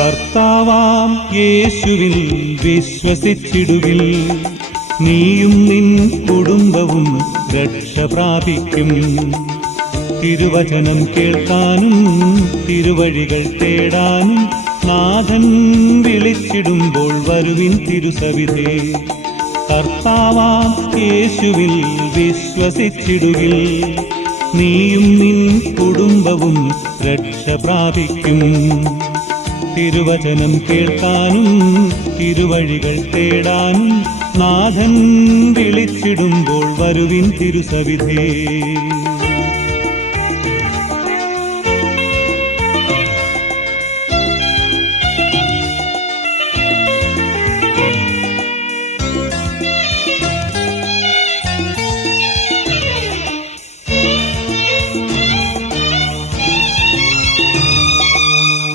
കർത്താവാം യേശുവിൽ വിശ്വസിച്ചിടുവിൽ, നീയും നിൻ കുടുംബവും രക്ഷ പ്രാപിക്കും. തിരുവചനം കേൾക്കാനും തിരുവഴികൾ തേടാനും നാഥൻ വിളിച്ചിടുമ്പോൾ വരുവിൻ തിരുസവിധേ. കർത്താവാം യേശുവിൽ വിശ്വസിച്ചിടുവിൽ, നീയും നിൻ കുടുംബവും രക്ഷ പ്രാപിക്കും. തിരുവചനം കേൾക്കാനും തിരുവഴികൾ തേടാനും നാഥൻ വിളിച്ചിടുമ്പോൾ വരുവിൻ തിരുസവിധേ.